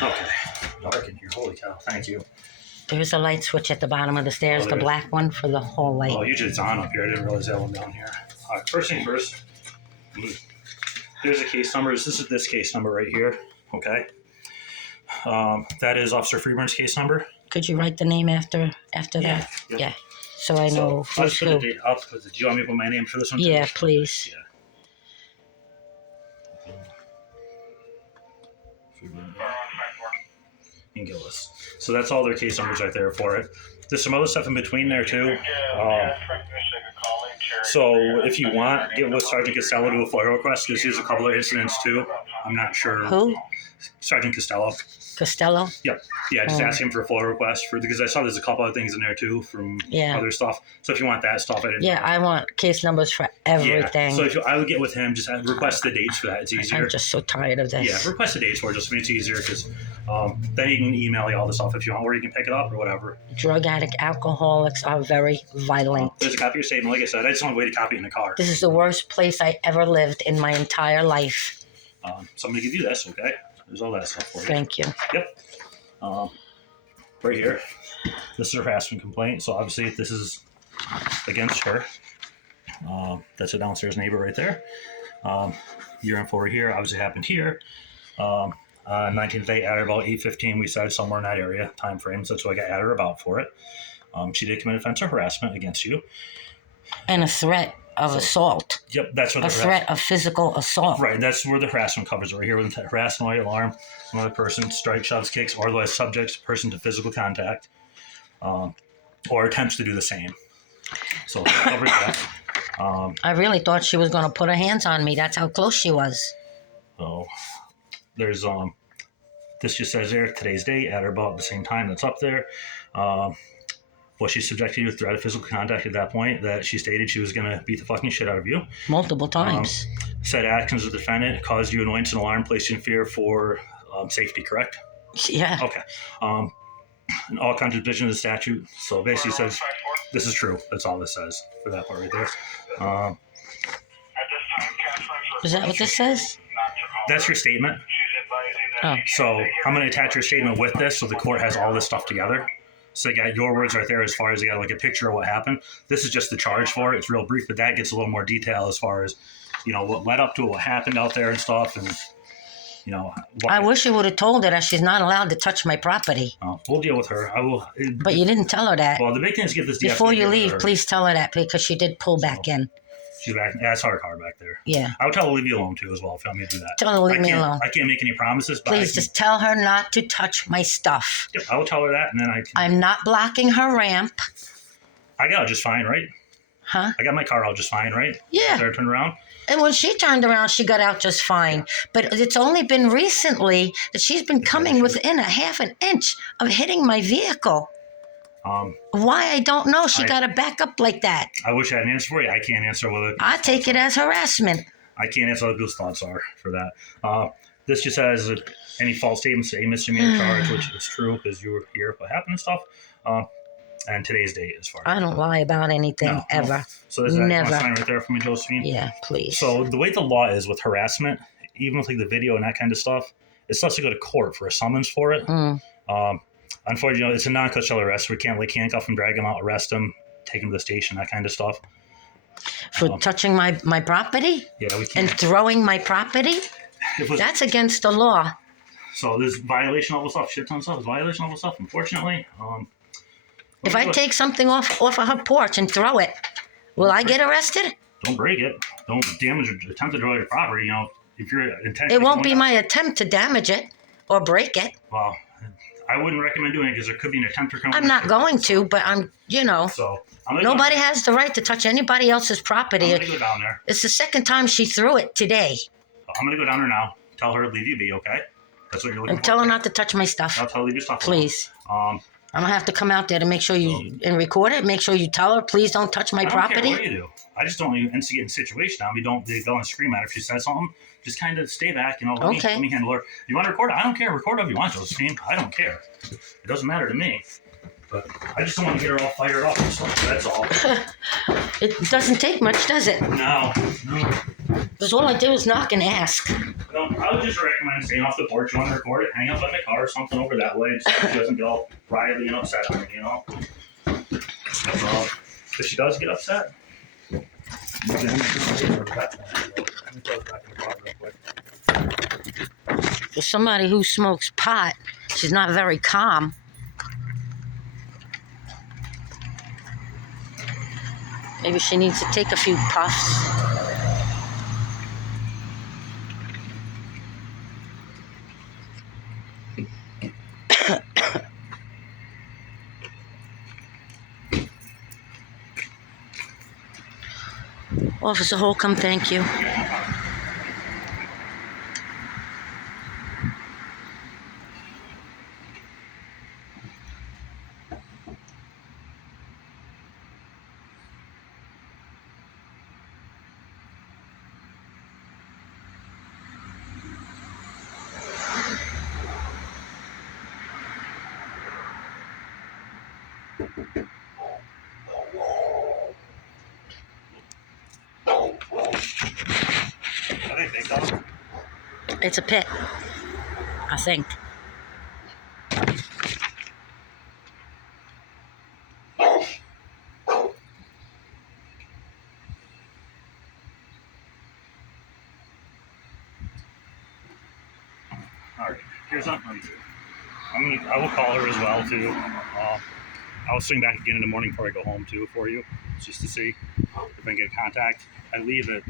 Okay. Dark in here. Holy cow. Thank you. There's a light switch at the bottom of the stairs, the black one for the hall light. Oh, usually it's on up here. I didn't realize that one down here. All right, first thing first. There's a case number. This is this case number right here. Okay. That is Officer Freeburg's case number. Could you write the name after that? Yeah. So I know who's who. Do you want me to put my name for this one? Yeah, please. Yeah. And Gillis. So that's all their case numbers right there for it. There's some other stuff in between there too. So if you want, get with Sergeant Costello to a FOIA request because there's a couple of incidents too. I'm not sure. Who? Sergeant Costello. Costello? Yep. Yeah, just ask him for a FOIA request because I saw there's a couple of things in there too from other stuff. So if you want that stuff, I want case numbers for everything. Yeah. So I would get with him, just request the dates for that. It's easier. I'm just so tired of this. Yeah, request the dates for it just makes it easier because then you can email you all the stuff if you want, or you can pick it up or whatever. Drug addict alcoholics are very violent. There's a copy of your statement. Like I said, I just want to wait a copy in the car. This is the worst place I ever lived in my entire life. So I'm going to give you this, okay? There's all that stuff for you. Thank you. Yep. Right here. This is a harassment complaint. So obviously this is against her. That's a downstairs neighbor right there. Your info right here obviously happened here. 19th day at about 8:15. We said somewhere in that area time frames. That's what I got at her about for it. She did commit offense of harassment against you. And a threat of assault. Yep, that's what a threat of physical assault. Right, that's where the harassment covers right here. With the harassment alarm, another person strike, shoves, kicks, or otherwise subjects a person to physical contact, or attempts to do the same. So covers that. I really thought she was going to put her hands on me. That's how close she was. So there's this just says there today's date at or about the same time that's up there. Well, she subjected you to threat of physical contact at that point that she stated she was going to beat the fucking shit out of you. Multiple times. Said actions of the defendant caused you annoyance and alarm, placed you in fear for safety, correct? Yeah. Okay. And all kinds of provisions of the statute. So basically says this is true. That's all this says for that part right there. Is that what this says? That's your statement. Oh. So I'm going to attach your statement with this so the court has all this stuff together. So they got your words right there as far as they got like a picture of what happened. This is just the charge for it. It's real brief, but that gets a little more detail as far as, what led up to it, what happened out there and stuff. And, I wish you would have told her that she's not allowed to touch my property. We'll deal with her. I will. But you didn't tell her that. Well, the big thing is get this. Before you leave, please tell her that because she did pull back in. She's back. Yeah, it's her car back there. Yeah. I would tell her to leave you alone too as well if you want me to do that. Tell her to leave me alone. I can't make any promises. But please just tell her not to touch my stuff. Yep, I will tell her that, and then I'm not blocking her ramp. I got out just fine, right? Huh? I got my car out just fine, right? Yeah. There, turned around. And when she turned around, she got out just fine. But it's only been recently that she's been coming within a half an inch of hitting my vehicle. Why, I don't know. She got to back up like that. I wish I had an answer for you. I can't answer whether... I take it as harassment. I can't answer what people's thoughts are for that. This just says any false statements, a misdemeanor charge, which is true because you were here, what happened and stuff. And today's date as far as I don't lie about anything ever. No. So there's that never. Sign right there for me, Josephine. Yeah, please. So the way the law is with harassment, even with like the video and that kind of stuff, it's supposed to go to court for a summons for it. Unfortunately, it's a non-custodial arrest. We can't like handcuff him, drag him out, arrest him, take him to the station, that kind of stuff. For touching my property? Yeah, we can't. And throwing my property? That's against the law. So there's violation of all stuff, shit ton of stuff. There's violation of all stuff, unfortunately. If I take something off of her porch and throw it, will I get arrested? Don't break it. Don't damage or attempt to destroy your property. If you're intentionally... It won't be my attempt to damage it or break it. Well, I wouldn't recommend doing it because there could be an attempt to come... I'm not going to, but So, nobody has the right to touch anybody else's property. I'm going to go down there. It's the second time she threw it today. I'm going to go down there now. Tell her to leave you be, okay? That's what you're looking for. And tell her not to touch my stuff. I'll tell her to leave your stuff. Please. I'm going to have to come out there to make sure and record it. Make sure you tell her, please don't touch my property. I don't care what you do. I just don't want you to instigate a situation. Don't go and scream at her if she says something. Just kind of stay back, let me handle her. You want to record it? I don't care. Record if you want, Josephine. I don't care. It doesn't matter to me. But I just don't want to get her all fired up and stuff. That's all. It doesn't take much, does it? No. Because all I did was knock and ask. No, I would just recommend staying off the porch. You want to record it, hang up in the car or something over that way, so she doesn't get all riley and upset on you, That's all. If she does get upset, For somebody who smokes pot, she's not very calm. Maybe she needs to take a few puffs. Officer Holcomb, thank you. It's a pit, I think. All right, here's something I'm gonna do. I will call her as well too. I'll swing back again in the morning before I go home too for you, just to see if I can get contact. I leave at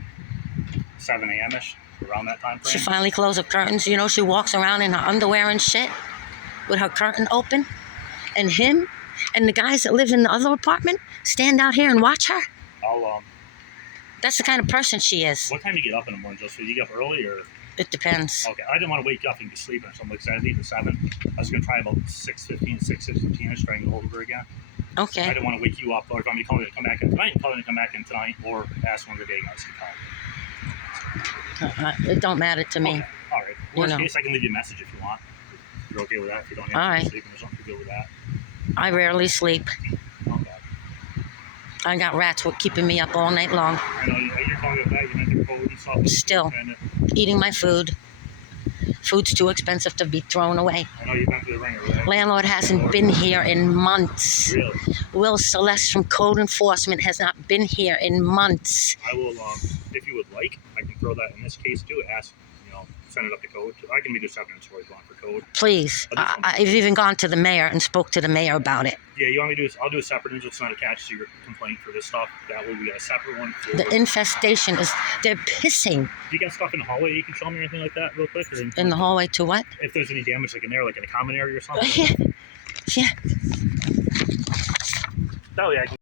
7 a.m. ish, around that time frame. She finally closed her curtains. You know, she walks around in her underwear and shit with her curtain open. And him and the guys that live in the other apartment stand out here and watch her. That's the kind of person she is. What time do you get up in the morning, Joseph? Do you get up early or? It depends. Okay, I didn't want to wake you up and be sleeping or something like that. I leave at 7. I was going to try about 6:15-ish, trying to get hold of her again. I Okay. didn't want to wake you up, or if I'm calling to come back in tonight, calling to come back in tonight, or ask one of the day guys to call. It don't matter to me. Okay. All right. You Worst know. case, I can leave you a message if you want. If you're okay with that. If you don't All have right. to sleeping or something, you're good with that. I rarely sleep. Okay. I got rats who are keeping me up all night long, I know you're calling with that. You meant your code and stuff. Still. And eating my food. Food's too expensive to be thrown away. I know you've been to the ringer, right? Landlord hasn't been here in months. Really? Will Celeste from Code Enforcement has not been here in months. I will, if you would like, I can throw that in this case too. Ask, send it up to code. I can be the separate story going for code. Please. I've even gone to the mayor and spoke to the mayor about it. Yeah, you want me to do this? I'll do a separate news. It's not attached to your complaint for this stuff. That way we got a separate one. For The infestation is, they're pissing. Do you got stuff in the hallway you can show me or anything like that real quick? Or In the hallway to what? if there's any damage like in there, like in a common area or something? Yeah. Yeah. Oh, yeah, I can